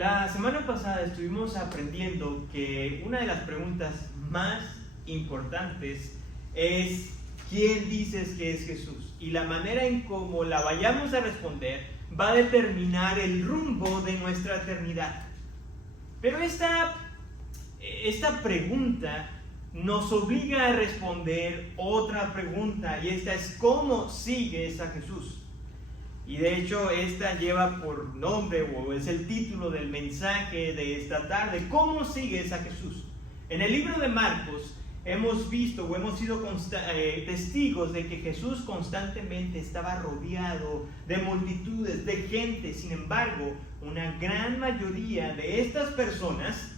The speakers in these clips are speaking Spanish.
La semana pasada estuvimos aprendiendo que una de las preguntas más importantes es ¿quién dices que es Jesús? Y la manera en cómo la vayamos a responder va a determinar el rumbo de nuestra eternidad. Pero esta pregunta nos obliga a responder otra pregunta, y esta es ¿cómo sigues a Jesús? Y de hecho esta lleva por nombre, o es el título del mensaje de esta tarde: ¿cómo sigues a Jesús? En el libro de Marcos hemos visto o hemos sido testigos de que Jesús constantemente estaba rodeado de multitudes, de gente. Sin embargo, una gran mayoría de estas personas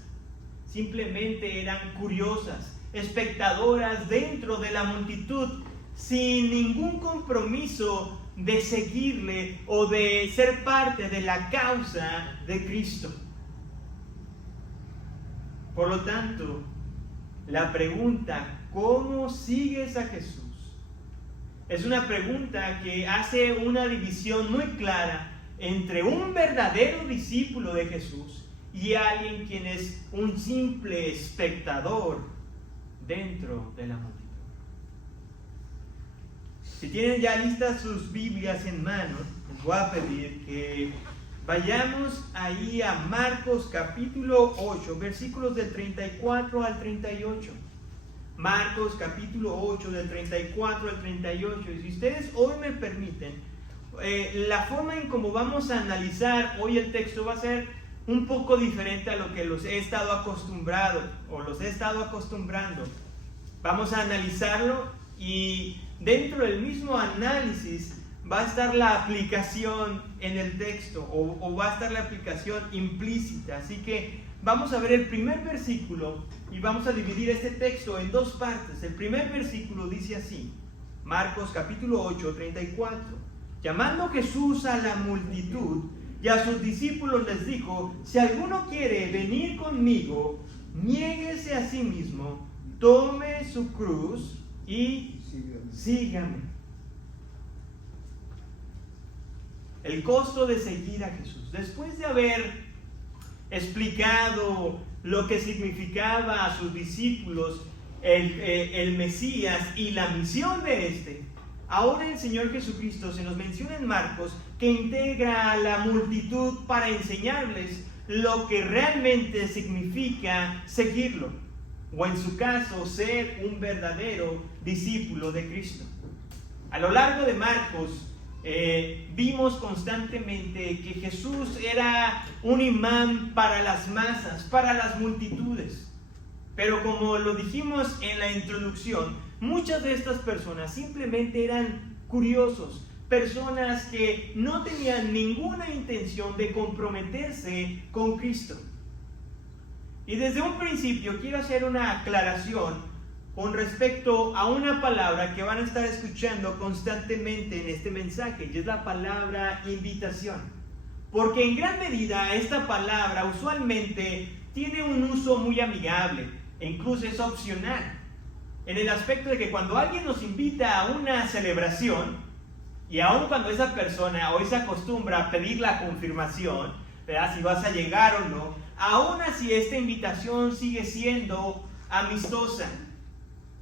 simplemente eran curiosas, espectadoras dentro de la multitud, sin ningún compromiso de seguirle o de ser parte de la causa de Cristo. Por lo tanto, la pregunta ¿cómo sigues a Jesús? Es una pregunta que hace una división muy clara entre un verdadero discípulo de Jesús y alguien quien es un simple espectador dentro de la multitud. Si tienen ya listas sus Biblias en mano, les voy a pedir que vayamos ahí a Marcos capítulo 8, versículos del 34 al 38. Marcos capítulo 8, del 34 al 38. Y si ustedes hoy me permiten, la forma en cómo vamos a analizar hoy el texto va a ser un poco diferente a lo que los he estado acostumbrando. Vamos a analizarlo, y dentro del mismo análisis va a estar la aplicación en el texto, o va a estar la aplicación implícita. Así que vamos a ver el primer versículo y vamos a dividir este texto en dos partes. El primer versículo dice así, Marcos capítulo 8, 34. Llamando Jesús a la multitud y a sus discípulos les dijo: si alguno quiere venir conmigo, niéguese a sí mismo, tome su cruz y sígame. El costo de seguir a Jesús. Después de haber explicado lo que significaba a sus discípulos el Mesías y la misión de este, ahora el Señor Jesucristo se nos menciona en Marcos que integra a la multitud para enseñarles lo que realmente significa seguirlo, o en su caso, ser un verdadero discípulo de Cristo. A lo largo de Marcos vimos constantemente que Jesús era un imán para las masas, para las multitudes. Pero como lo dijimos en la introducción, muchas de estas personas simplemente eran curiosos, personas que no tenían ninguna intención de comprometerse con Cristo. Y desde un principio quiero hacer una aclaración con respecto a una palabra que van a estar escuchando constantemente en este mensaje, y es la palabra invitación. Porque en gran medida esta palabra usualmente tiene un uso muy amigable, e incluso es opcional, en el aspecto de que cuando alguien nos invita a una celebración, y aun cuando esa persona hoy se acostumbra a pedir la confirmación, ¿verdad?, si vas a llegar o no, aún así esta invitación sigue siendo amistosa.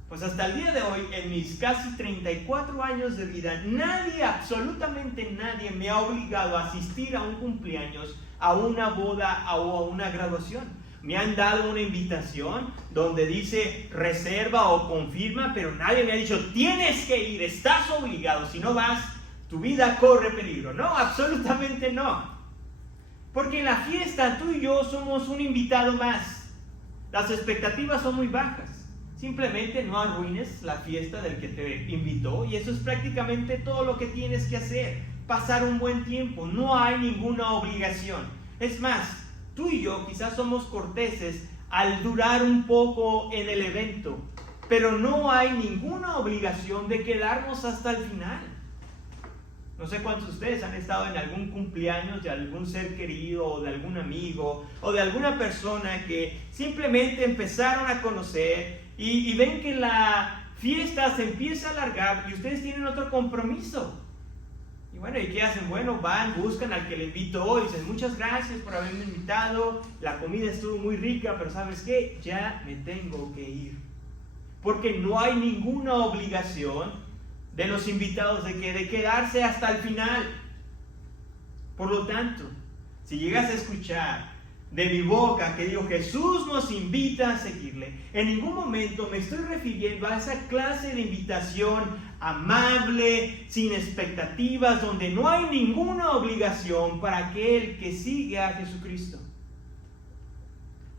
Pues hasta el día de hoy, en mis casi 34 años de vida, nadie, absolutamente nadie, me ha obligado a asistir a un cumpleaños, a una boda o a una graduación. Me han dado una invitación donde dice reserva o confirma, pero nadie me ha dicho tienes que ir, estás obligado, si no vas, tu vida corre peligro. No, absolutamente no. Porque en la fiesta tú y yo somos un invitado más. Las expectativas son muy bajas. Simplemente no arruines la fiesta del que te invitó, y eso es prácticamente todo lo que tienes que hacer. Pasar un buen tiempo, no hay ninguna obligación. Es más, tú y yo quizás somos corteses al durar un poco en el evento, pero no hay ninguna obligación de quedarnos hasta el final. No sé cuántos de ustedes han estado en algún cumpleaños de algún ser querido, o de algún amigo, o de alguna persona que simplemente empezaron a conocer y ven que la fiesta se empieza a alargar y ustedes tienen otro compromiso. Y bueno, ¿y qué hacen? Bueno, van, buscan al que le invitó y dicen, muchas gracias por haberme invitado, la comida estuvo muy rica, pero ¿sabes qué? Ya me tengo que ir. Porque no hay ninguna obligación de los invitados de quedarse hasta el final. Por lo tanto, si llegas a escuchar de mi boca que digo Jesús nos invita a seguirle, en ningún momento me estoy refiriendo a esa clase de invitación amable, sin expectativas, donde no hay ninguna obligación para aquel que sigue a Jesucristo.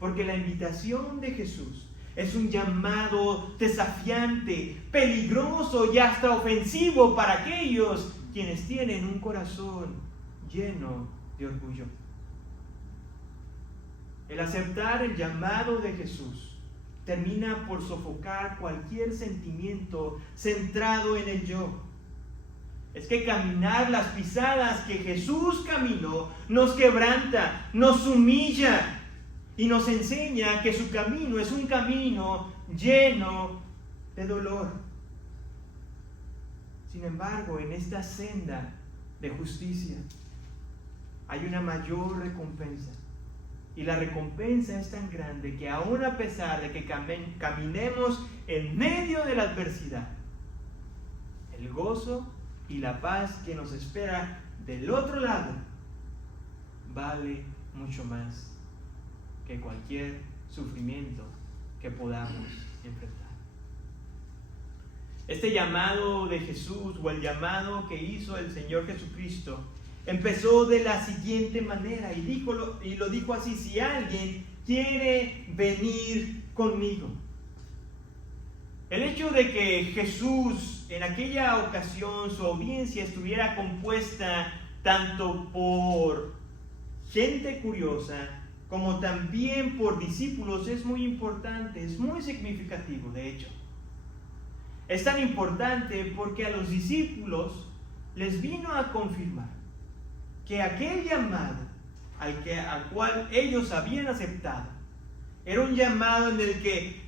Porque la invitación de Jesús es un llamado desafiante, peligroso y hasta ofensivo para aquellos quienes tienen un corazón lleno de orgullo. El aceptar el llamado de Jesús termina por sofocar cualquier sentimiento centrado en el yo. Es que caminar las pisadas que Jesús caminó nos quebranta, nos humilla y nos enseña que su camino es un camino lleno de dolor. Sin embargo, en esta senda de justicia hay una mayor recompensa. Y la recompensa es tan grande que aún a pesar de que caminemos en medio de la adversidad, el gozo y la paz que nos espera del otro lado vale mucho más que cualquier sufrimiento que podamos enfrentar. Este llamado de Jesús, o el llamado que hizo el Señor Jesucristo, empezó de la siguiente manera y lo dijo así: si alguien quiere venir conmigo. El hecho de que Jesús en aquella ocasión su audiencia estuviera compuesta tanto por gente curiosa como también por discípulos es muy importante, es muy significativo de hecho. Es tan importante porque a los discípulos les vino a confirmar que aquel llamado al cual ellos habían aceptado era un llamado en el que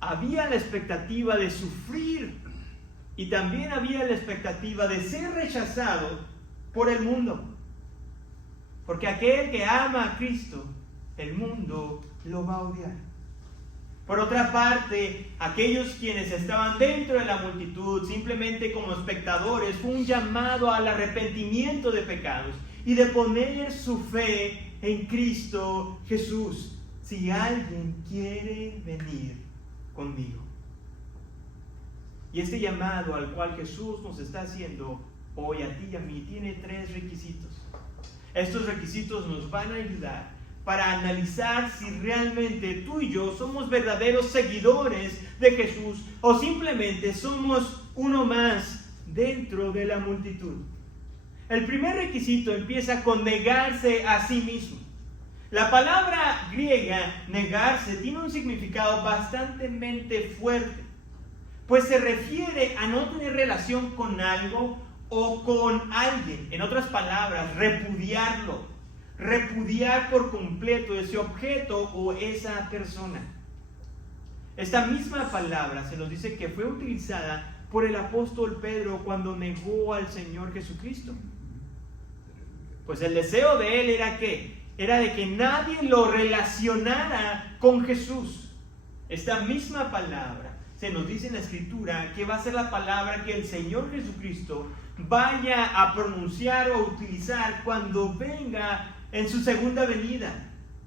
había la expectativa de sufrir y también había la expectativa de ser rechazado por el mundo. Porque aquel que ama a Cristo, el mundo lo va a odiar. Por otra parte, aquellos quienes estaban dentro de la multitud, simplemente como espectadores, fue un llamado al arrepentimiento de pecados y de poner su fe en Cristo Jesús. Si alguien quiere venir conmigo. Y este llamado al cual Jesús nos está haciendo hoy a ti y a mí tiene 3 requisitos. Estos requisitos nos van a ayudar para analizar si realmente tú y yo somos verdaderos seguidores de Jesús o simplemente somos uno más dentro de la multitud. El primer requisito empieza con negarse a sí mismo. La palabra griega negarse tiene un significado bastante fuerte, pues se refiere a no tener relación con algo o con alguien. En otras palabras, repudiarlo. Repudiar por completo ese objeto o esa persona. Esta misma palabra se nos dice que fue utilizada por el apóstol Pedro cuando negó al Señor Jesucristo. Pues el deseo de él era ¿qué? Era de que nadie lo relacionara con Jesús. Esta misma palabra se nos dice en la Escritura que va a ser la palabra que el Señor Jesucristo vaya a pronunciar o utilizar cuando venga en su segunda venida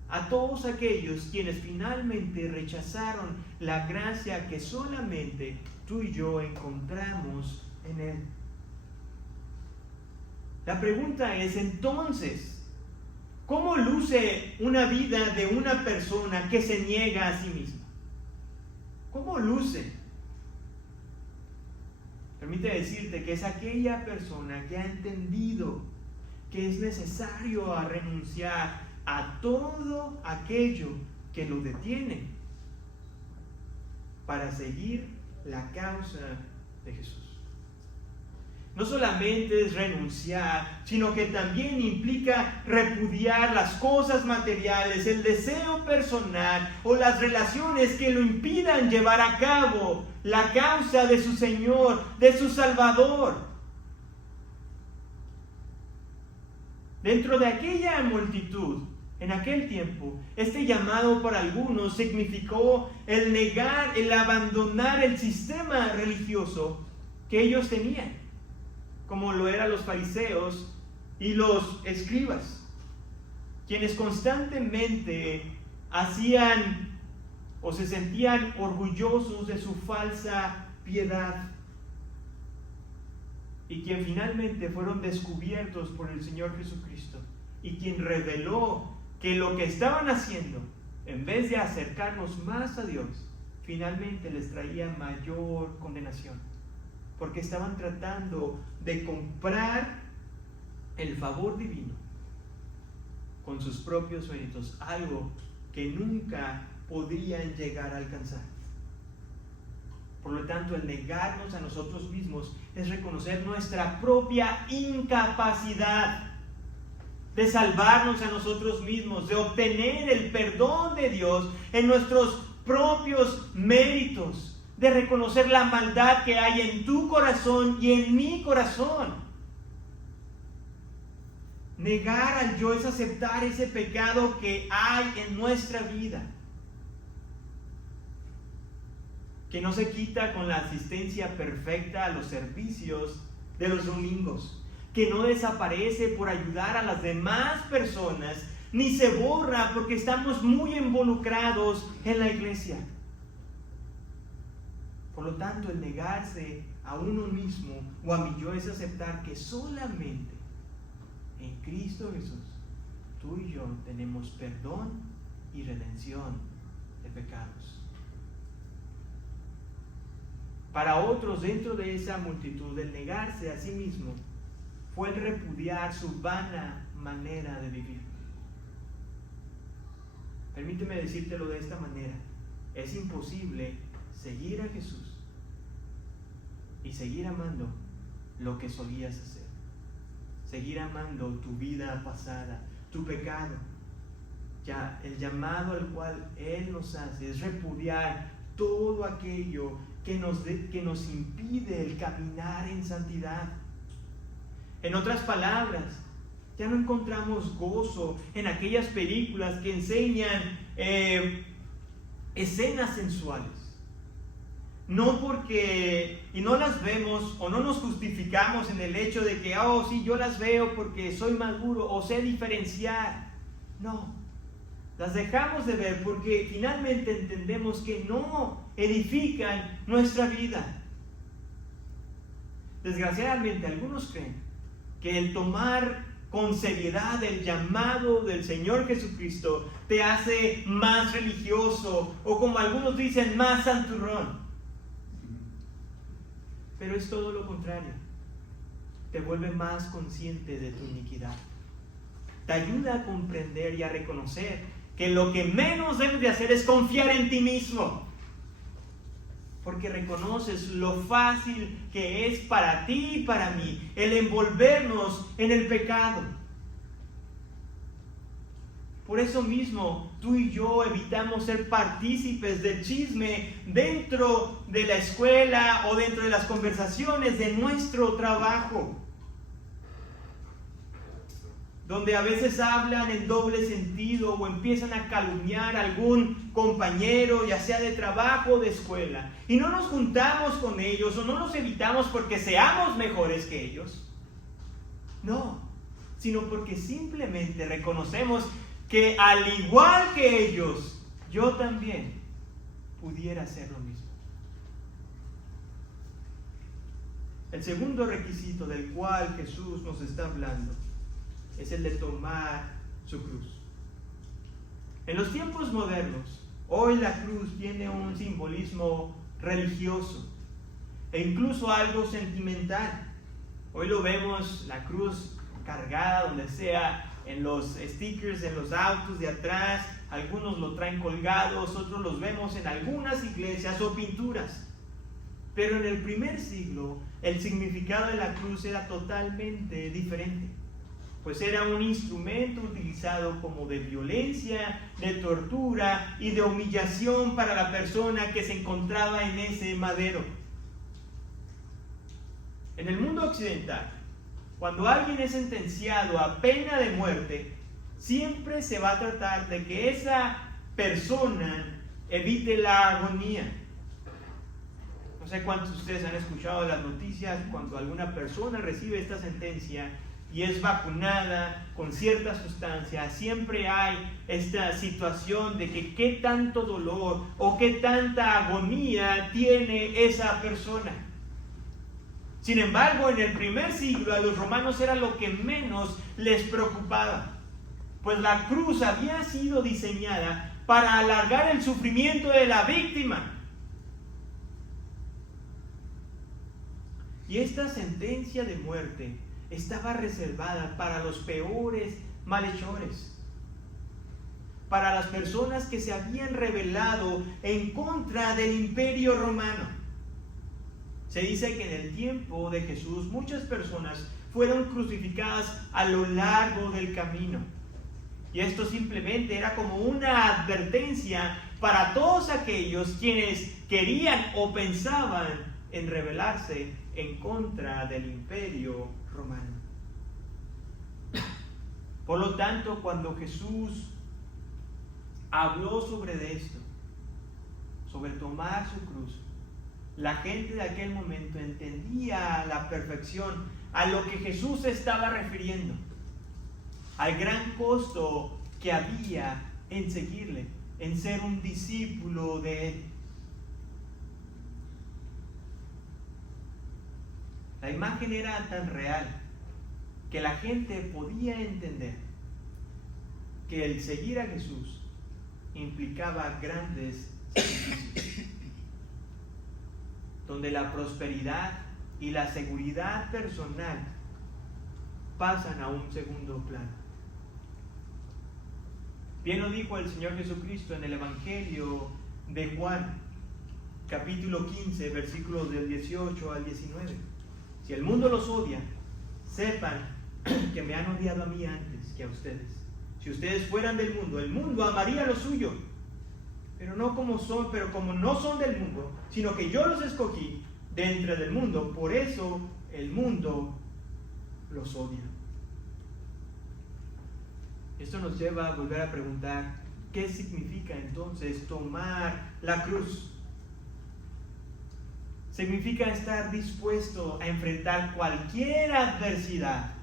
a todos aquellos quienes finalmente rechazaron la gracia que solamente tú y yo encontramos en Él. La pregunta es entonces, ¿cómo luce una vida de una persona que se niega a sí misma? ¿Cómo luce? Permíteme decirte que es aquella persona que ha entendido que es necesario renunciar a todo aquello que lo detiene para seguir la causa de Jesús. No solamente es renunciar, sino que también implica repudiar las cosas materiales, el deseo personal o las relaciones que lo impidan llevar a cabo la causa de su Señor, de su Salvador. Dentro de aquella multitud, en aquel tiempo, este llamado por algunos significó el negar, el abandonar el sistema religioso que ellos tenían, como lo eran los fariseos y los escribas, quienes constantemente hacían o se sentían orgullosos de su falsa piedad, y quien finalmente fueron descubiertos por el Señor Jesucristo, y quien reveló que lo que estaban haciendo, en vez de acercarnos más a Dios, finalmente les traía mayor condenación, porque estaban tratando de comprar el favor divino con sus propios méritos, algo que nunca podrían llegar a alcanzar. Por lo tanto, el negarnos a nosotros mismos es reconocer nuestra propia incapacidad de salvarnos a nosotros mismos, de obtener el perdón de Dios en nuestros propios méritos, de reconocer la maldad que hay en tu corazón y en mi corazón. Negar al yo es aceptar ese pecado que hay en nuestra vida, que no se quita con la asistencia perfecta a los servicios de los domingos, que no desaparece por ayudar a las demás personas, ni se borra porque estamos muy involucrados en la iglesia. Por lo tanto, el negarse a uno mismo o a mi yo es aceptar que solamente en Cristo Jesús, tú y yo tenemos perdón y redención de pecados. Para otros, dentro de esa multitud, el negarse a sí mismo fue el repudiar su vana manera de vivir. Permíteme decírtelo de esta manera: es imposible seguir a Jesús y seguir amando lo que solías hacer, seguir amando tu vida pasada, tu pecado. Ya el llamado al cual Él nos hace es repudiar todo aquello que nos impide el caminar en santidad. En otras palabras, ya no encontramos gozo en aquellas películas que enseñan escenas sensuales. No porque, y no las vemos o no nos justificamos en el hecho de que, oh sí, yo las veo porque soy maduro o sé diferenciar. No, las dejamos de ver porque finalmente entendemos que no edifican nuestra vida. Desgraciadamente, algunos creen que el tomar con seriedad el llamado del Señor Jesucristo te hace más religioso, o como algunos dicen, más santurrón. Pero es todo lo contrario. Te vuelve más consciente de tu iniquidad. Te ayuda a comprender y a reconocer que lo que menos debes de hacer es confiar en ti mismo, porque reconoces lo fácil que es para ti y para mí el envolvernos en el pecado. Por eso mismo, tú y yo evitamos ser partícipes del chisme dentro de la escuela o dentro de las conversaciones de nuestro trabajo, donde a veces hablan en doble sentido o empiezan a calumniar a algún compañero, ya sea de trabajo o de escuela, y no nos juntamos con ellos o no los evitamos porque seamos mejores que ellos. No, sino porque simplemente reconocemos que al igual que ellos, yo también pudiera hacer lo mismo. El segundo requisito del cual Jesús nos está hablando es el de tomar su cruz. En los tiempos modernos, hoy la cruz tiene un simbolismo religioso e incluso algo sentimental. Hoy lo vemos, la cruz cargada donde sea, en los stickers, en los autos de atrás, algunos lo traen colgados, otros los vemos en algunas iglesias o pinturas. Pero en el primer siglo, el significado de la cruz era totalmente diferente, pues era un instrumento utilizado como de violencia, de tortura y de humillación para la persona que se encontraba en ese madero. En el mundo occidental, Cuando alguien es sentenciado a pena de muerte, siempre se va a tratar de que esa persona evite la agonía. No sé cuántos de ustedes han escuchado las noticias cuando alguna persona recibe esta sentencia y es vacunada con cierta sustancia. Siempre hay esta situación de que qué tanto dolor o qué tanta agonía tiene esa persona. Sin embargo, en el primer siglo a los romanos era lo que menos les preocupaba, pues la cruz había sido diseñada para alargar el sufrimiento de la víctima. Y esta sentencia de muerte estaba reservada para los peores malhechores, para las personas que se habían rebelado en contra del Imperio Romano. Se dice que en el tiempo de Jesús muchas personas fueron crucificadas a lo largo del camino. Y esto simplemente era como una advertencia para todos aquellos quienes querían o pensaban en rebelarse en contra del Imperio Romano. Por lo tanto, cuando Jesús habló sobre esto, sobre tomar su cruz, la gente de aquel momento entendía a la perfección a lo que Jesús se estaba refiriendo, al gran costo que había en seguirle, en ser un discípulo de Él. La imagen era tan real que la gente podía entender que el seguir a Jesús implicaba grandes sacrificios, donde la prosperidad y la seguridad personal pasan a un segundo plano. Bien lo dijo el Señor Jesucristo en el Evangelio de Juan, capítulo 15, versículos del 18 al 19. Si el mundo los odia, sepan que me han odiado a mí antes que a ustedes. Si ustedes fueran del mundo, el mundo amaría lo suyo, pero como no son del mundo, sino que yo los escogí de entre del mundo, por eso el mundo los odia. Esto nos lleva a volver a preguntar, ¿qué significa entonces tomar la cruz? Significa estar dispuesto a enfrentar cualquier adversidad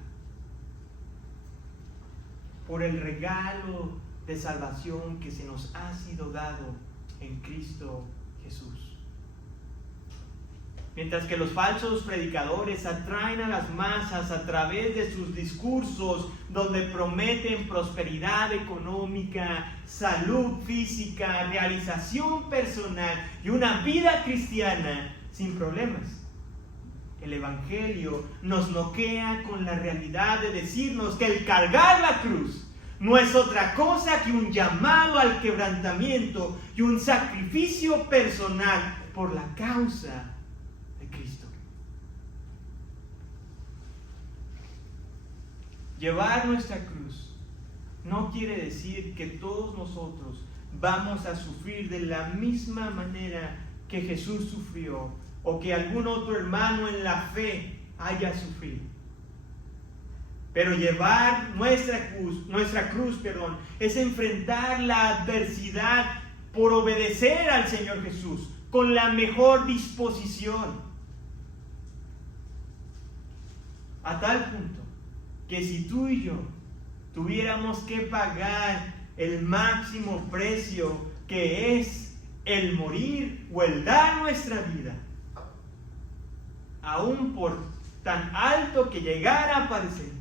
por el regalo de salvación que se nos ha sido dado en Cristo Jesús. Mientras que los falsos predicadores atraen a las masas a través de sus discursos donde prometen prosperidad económica, salud física, realización personal y una vida cristiana sin problemas, el Evangelio nos noquea con la realidad de decirnos que el cargar la cruz no es otra cosa que un llamado al quebrantamiento y un sacrificio personal por la causa de Cristo. Llevar nuestra cruz no quiere decir que todos nosotros vamos a sufrir de la misma manera que Jesús sufrió o que algún otro hermano en la fe haya sufrido. Pero llevar nuestra cruz, es enfrentar la adversidad por obedecer al Señor Jesús con la mejor disposición. A tal punto que si tú y yo tuviéramos que pagar el máximo precio que es el morir o el dar nuestra vida, aún por tan alto que llegara a parecer,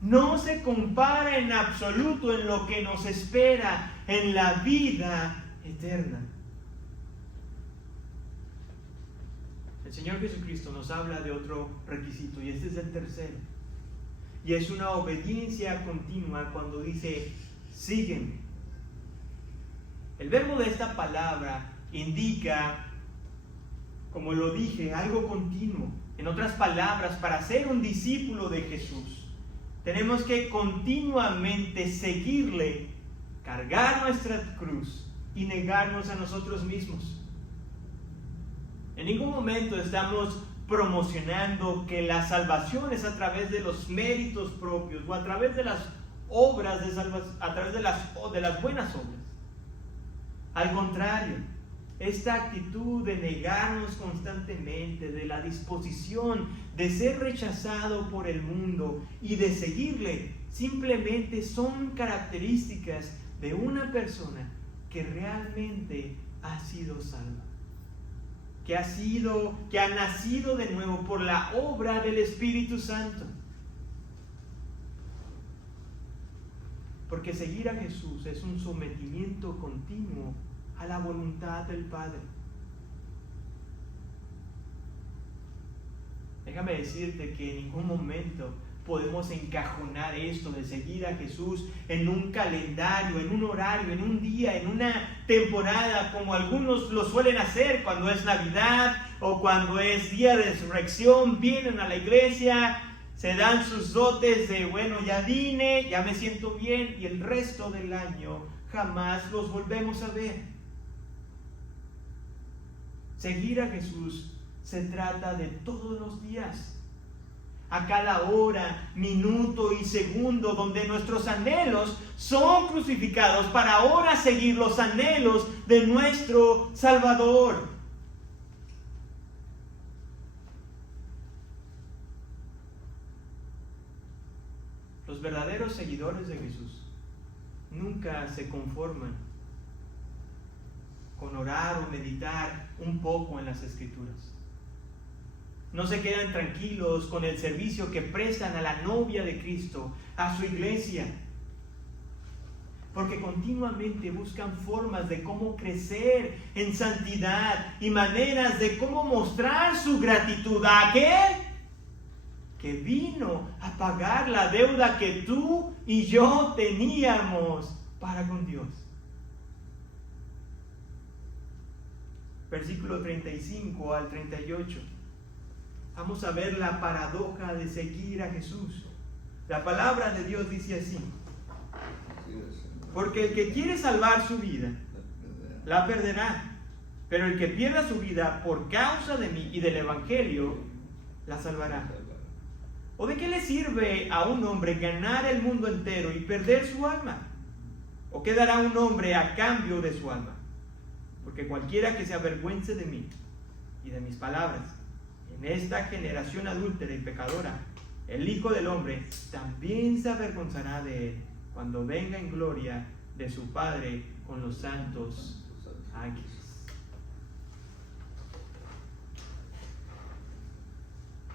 no se compara en absoluto en lo que nos espera en la vida eterna. El Señor Jesucristo nos habla de otro requisito, y este es el tercero, y es una obediencia continua cuando dice, sígueme. El verbo de esta palabra indica, como lo dije, algo continuo. En otras palabras, para ser un discípulo de Jesús, tenemos que continuamente seguirle, cargar nuestra cruz y negarnos a nosotros mismos. En ningún momento estamos promocionando que la salvación es a través de los méritos propios o a través de las obras de salvación, a través de las buenas obras. Al contrario, esta actitud de negarnos constantemente, de la disposición de ser rechazado por el mundo y de seguirle, simplemente son características de una persona que realmente ha sido salva, que ha nacido de nuevo por la obra del Espíritu Santo. Porque seguir a Jesús es un sometimiento continuo a la voluntad del Padre. Déjame decirte que en ningún momento podemos encajonar esto de seguir a Jesús en un calendario, en un horario, en un día, en una temporada, como algunos lo suelen hacer cuando es Navidad o cuando es día de resurrección. Vienen a la iglesia, se dan sus dotes de, bueno, ya vine, ya me siento bien, y el resto del año jamás los volvemos a ver. Seguir a Jesús se trata de todos los días, a cada hora, minuto y segundo, donde nuestros anhelos son crucificados para ahora seguir los anhelos de nuestro Salvador. Los verdaderos seguidores de Jesús nunca se conforman con orar o meditar un poco en las Escrituras. No se quedan tranquilos con el servicio que prestan a la novia de Cristo, a su iglesia, porque continuamente buscan formas de cómo crecer en santidad y maneras de cómo mostrar su gratitud a aquel que vino a pagar la deuda que tú y yo teníamos para con Dios. Versículo 35 al 38. Vamos a ver la paradoja de seguir a Jesús. La palabra de Dios dice así: porque el que quiere salvar su vida, la perderá. Pero el que pierda su vida por causa de mí y del Evangelio, la salvará. ¿O de qué le sirve a un hombre ganar el mundo entero y perder su alma? ¿O qué dará un hombre a cambio de su alma? Porque cualquiera que se avergüence de mí y de mis palabras en esta generación adúltera y pecadora, el Hijo del Hombre también se avergonzará de él cuando venga en gloria de su Padre con los santos ángeles.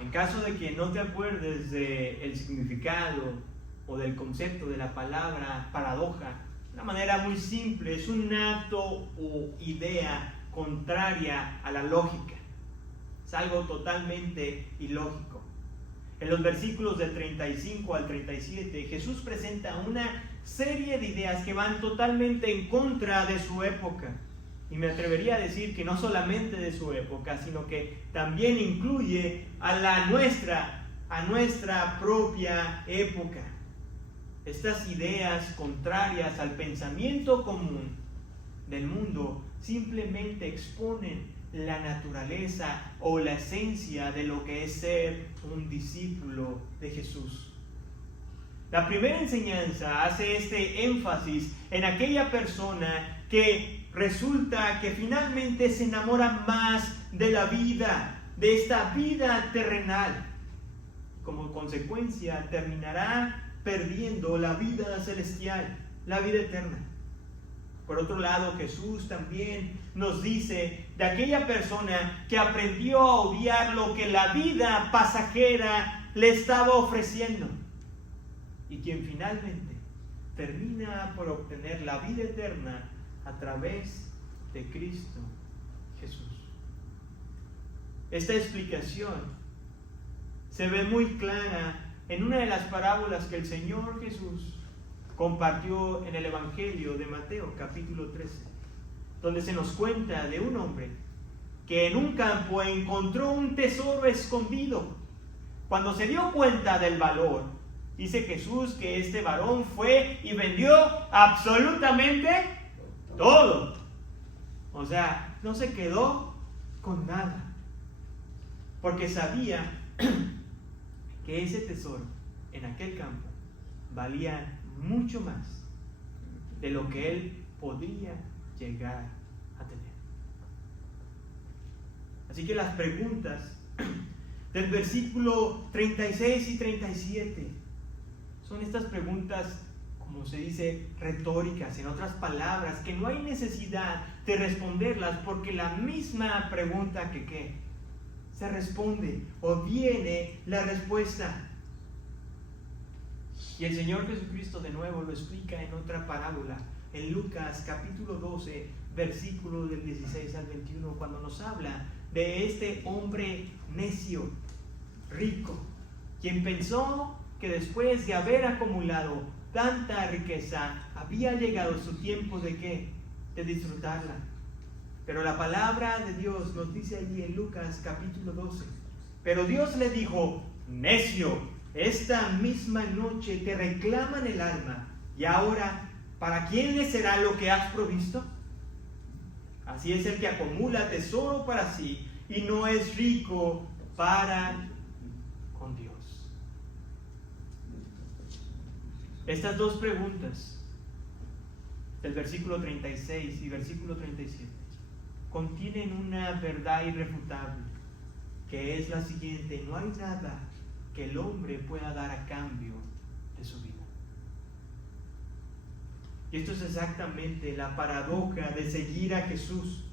En caso de que no te acuerdes del significado o del concepto de la palabra paradoja, de una manera muy simple, es un acto o idea contraria a la lógica. Es algo totalmente ilógico. En los versículos del 35 al 37, Jesús presenta una serie de ideas que van totalmente en contra de su época. Y me atrevería a decir que no solamente de su época, sino que también incluye a nuestra propia época. Estas ideas contrarias al pensamiento común del mundo simplemente exponen la naturaleza o la esencia de lo que es ser un discípulo de Jesús. La primera enseñanza hace este énfasis en aquella persona que resulta que finalmente se enamora más de la vida, de esta vida terrenal. Como consecuencia terminará perdiendo la vida celestial, la vida eterna. Por otro lado, Jesús también nos dice de aquella persona que aprendió a odiar lo que la vida pasajera le estaba ofreciendo y quien finalmente termina por obtener la vida eterna a través de Cristo Jesús. Esta explicación se ve muy clara en una de las parábolas que el Señor Jesús compartió en el Evangelio de Mateo, capítulo 13, donde se nos cuenta de un hombre que en un campo encontró un tesoro escondido. Cuando se dio cuenta del valor, dice Jesús que este varón fue y vendió absolutamente todo. O sea, no se quedó con nada. porque sabía que ese tesoro en aquel campo valía mucho más de lo que él podría llegar a tener. Así que las preguntas del versículo 36 y 37 son estas preguntas, como se dice, retóricas, en otras palabras, que no hay necesidad de responderlas, porque la misma pregunta que se responde o viene la respuesta. Y el Señor Jesucristo de nuevo lo explica en otra parábola, en Lucas capítulo 12, versículo del 16 al 21, cuando nos habla de este hombre necio, rico, quien pensó que después de haber acumulado tanta riqueza, había llegado su tiempo de ¿qué? De disfrutarla. Pero la palabra de Dios nos dice allí en Lucas capítulo 12, pero Dios le dijo: necio, esta misma noche te reclaman el alma, y ahora, ¿para quién le será lo que has provisto? Así es el que acumula tesoro para sí y no es rico para con Dios. Estas dos preguntas, del versículo 36 y versículo 37, contienen una verdad irrefutable, que es la siguiente: no hay nada que el hombre pueda dar a cambio de su vida. Y esto es exactamente la paradoja de seguir a Jesús,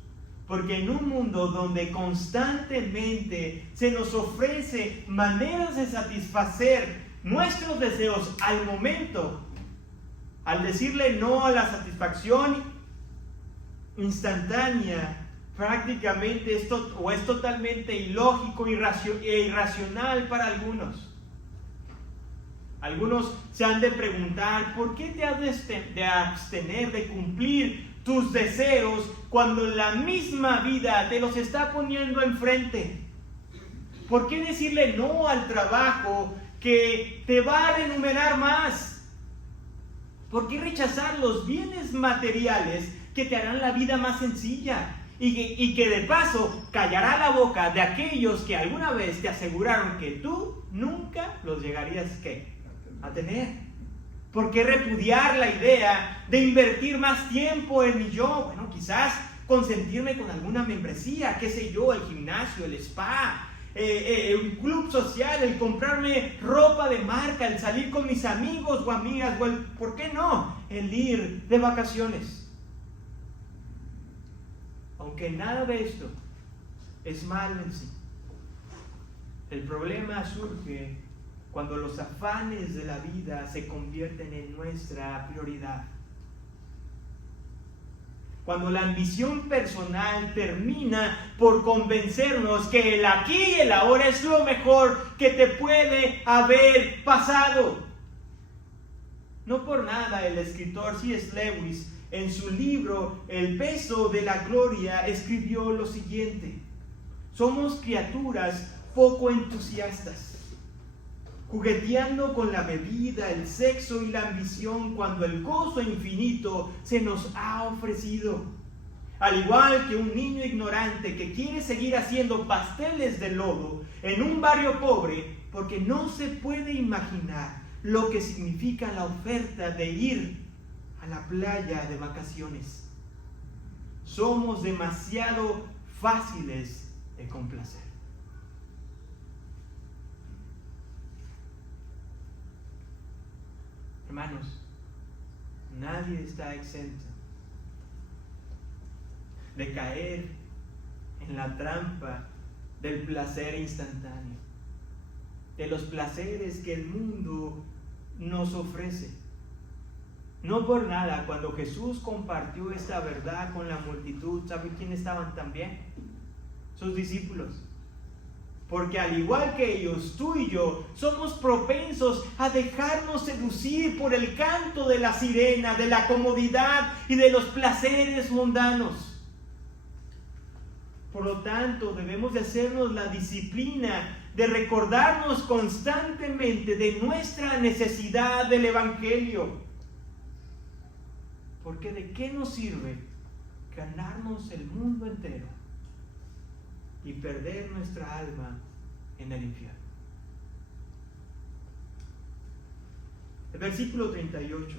porque en un mundo donde constantemente se nos ofrece maneras de satisfacer nuestros deseos al momento, al decirle no a la satisfacción instantánea, prácticamente es totalmente ilógico e irracional para algunos. Algunos se han de preguntar: ¿por qué te has de abstener de cumplir tus deseos cuando la misma vida te los está poniendo enfrente? ¿Por qué decirle no al trabajo que te va a remunerar más? ¿Por qué rechazar los bienes materiales que te harán la vida más sencilla? Y que de paso callará la boca de aquellos que alguna vez te aseguraron que tú nunca los llegarías a tener. ¿Por qué repudiar la idea de invertir más tiempo en mi yo? Bueno, quizás consentirme con alguna membresía, qué sé yo, el gimnasio, el spa, un club social, el comprarme ropa de marca, el salir con mis amigos o amigas, o ¿por qué no? El ir de vacaciones. Aunque nada de esto es malo en sí, el problema surge cuando los afanes de la vida se convierten en nuestra prioridad. Cuando la ambición personal termina por convencernos que el aquí y el ahora es lo mejor que te puede haber pasado. No por nada el escritor C.S. Lewis, en su libro El peso de la gloria, escribió lo siguiente: somos criaturas poco entusiastas, jugueteando con la bebida, el sexo y la ambición cuando el gozo infinito se nos ha ofrecido. Al igual que un niño ignorante que quiere seguir haciendo pasteles de lodo en un barrio pobre porque no se puede imaginar lo que significa la oferta de ir a la playa de vacaciones. Somos demasiado fáciles de complacer. Hermanos, nadie está exento de caer en la trampa del placer instantáneo, de los placeres que el mundo nos ofrece. No por nada, cuando Jesús compartió esta verdad con la multitud, ¿saben quiénes estaban también? Sus discípulos. Porque al igual que ellos, tú y yo somos propensos a dejarnos seducir por el canto de la sirena, de la comodidad y de los placeres mundanos. Por lo tanto, debemos de hacernos la disciplina de recordarnos constantemente de nuestra necesidad del Evangelio. Porque ¿de qué nos sirve ganarnos el mundo entero y perder nuestra alma en el infierno. El versículo 38.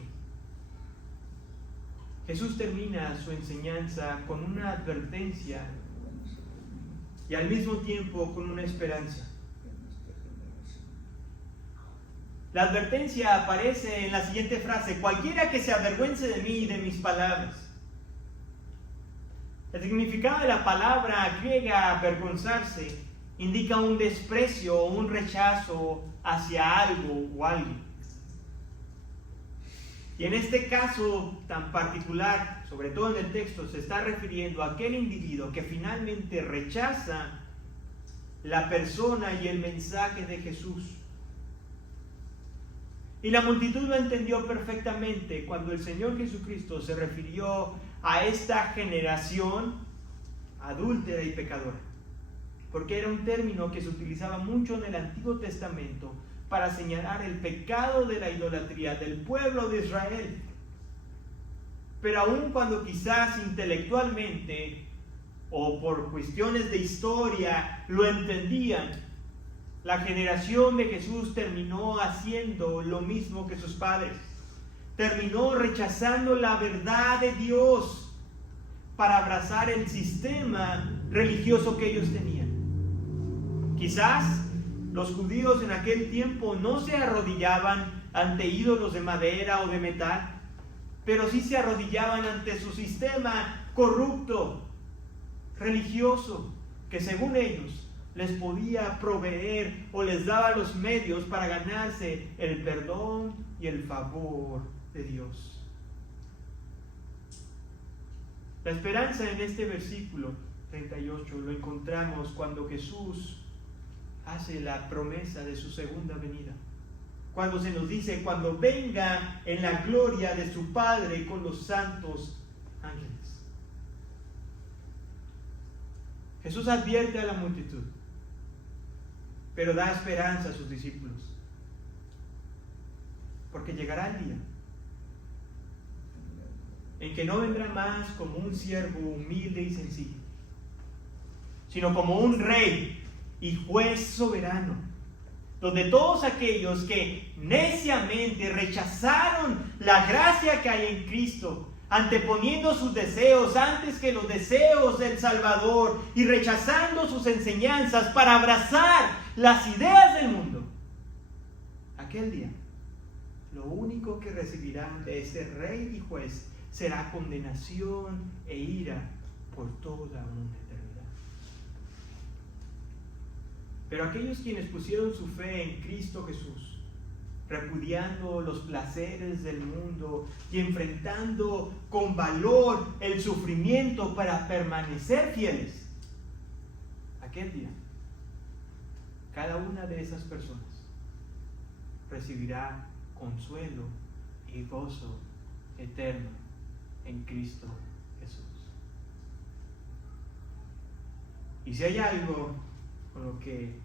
Jesús termina su enseñanza con una advertencia y al mismo tiempo con una esperanza. La advertencia aparece en la siguiente frase: cualquiera que se avergüence de mí y de mis palabras. El significado de la palabra griega avergonzarse indica un desprecio o un rechazo hacia algo o alguien. Y en este caso tan particular, sobre todo en el texto, se está refiriendo a aquel individuo que finalmente rechaza la persona y el mensaje de Jesús. Y la multitud lo entendió perfectamente cuando el Señor Jesucristo se refirió a esta generación adúltera y pecadora, porque era un término que se utilizaba mucho en el Antiguo Testamento para señalar el pecado de la idolatría del pueblo de Israel. Pero aun cuando quizás intelectualmente o por cuestiones de historia lo entendían, la generación de Jesús terminó haciendo lo mismo que sus padres. Terminó rechazando la verdad de Dios para abrazar el sistema religioso que ellos tenían. Quizás los judíos en aquel tiempo no se arrodillaban ante ídolos de madera o de metal, pero sí se arrodillaban ante su sistema corrupto, religioso, que según ellos les podía proveer o les daba los medios para ganarse el perdón y el favor de Dios. La esperanza en este versículo 38 lo encontramos cuando Jesús hace la promesa de su segunda venida. Cuando se nos dice: cuando venga en la gloria de su Padre con los santos ángeles. Jesús advierte a la multitud, pero da esperanza a sus discípulos, porque llegará el día en que no vendrá más como un siervo humilde y sencillo, sino como un rey y juez soberano, donde todos aquellos que neciamente rechazaron la gracia que hay en Cristo, anteponiendo sus deseos antes que los deseos del Salvador y rechazando sus enseñanzas para abrazar las ideas del mundo, aquel día lo único que recibirán de ese rey y juez será condenación e ira por toda una eternidad. Pero aquellos quienes pusieron su fe en Cristo Jesús, repudiando los placeres del mundo y enfrentando con valor el sufrimiento para permanecer fieles, aquel día, cada una de esas personas recibirá consuelo y gozo eterno en Cristo Jesús. Y si hay algo con lo que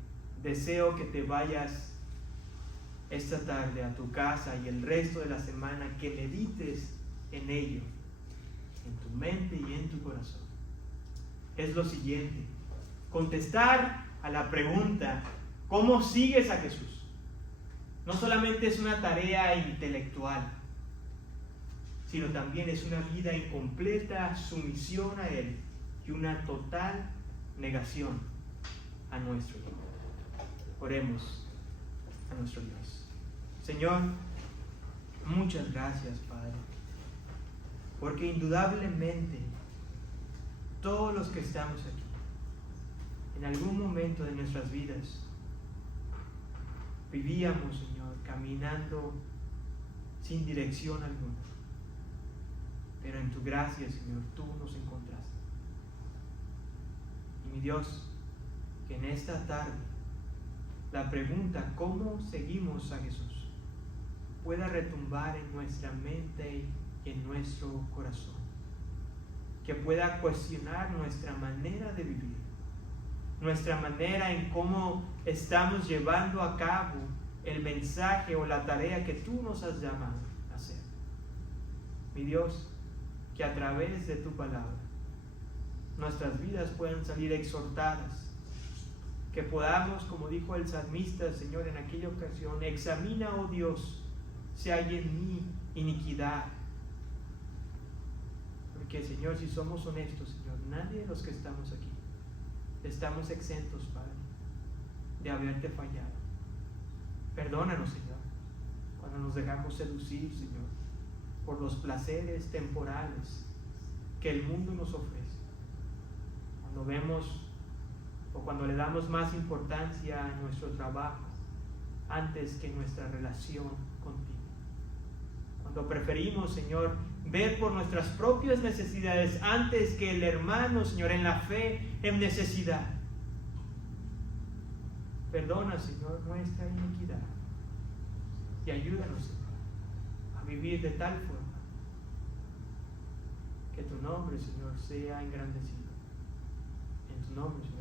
deseo que te vayas esta tarde a tu casa y el resto de la semana, que medites en ello, en tu mente y en tu corazón, es lo siguiente: contestar a la pregunta ¿cómo sigues a Jesús? No solamente es una tarea intelectual, sino también es una vida en completa sumisión a Él y una total negación a nuestro Dios. Oremos a nuestro Dios. Señor, muchas gracias, Padre, porque indudablemente todos los que estamos aquí, en algún momento de nuestras vidas, vivíamos, Señor, caminando sin dirección alguna. Pero en tu gracia, Señor, tú nos encontraste. Y mi Dios, que en esta tarde la pregunta ¿cómo seguimos a Jesús? Pueda retumbar en nuestra mente y en nuestro corazón. Que pueda cuestionar nuestra manera de vivir, nuestra manera en cómo estamos llevando a cabo el mensaje o la tarea que tú nos has llamado a hacer. Mi Dios, que a través de tu palabra nuestras vidas puedan salir exhortadas, Que podamos, como dijo el salmista, Señor, en aquella ocasión, examina, oh Dios, si hay en mí iniquidad. Porque, Señor, si somos honestos, Señor, nadie de los que estamos aquí estamos exentos, Padre, de haberte fallado. Perdónanos, Señor, cuando nos dejamos seducir, Señor, por los placeres temporales que el mundo nos ofrece. Cuando vemos o cuando le damos más importancia a nuestro trabajo antes que nuestra relación contigo. Cuando preferimos, Señor, ver por nuestras propias necesidades antes que el hermano, Señor, en la fe, en necesidad. Perdona, Señor, nuestra iniquidad y ayúdanos, Señor, a vivir de tal forma que tu nombre, Señor, sea engrandecido. En tu nombre, Señor.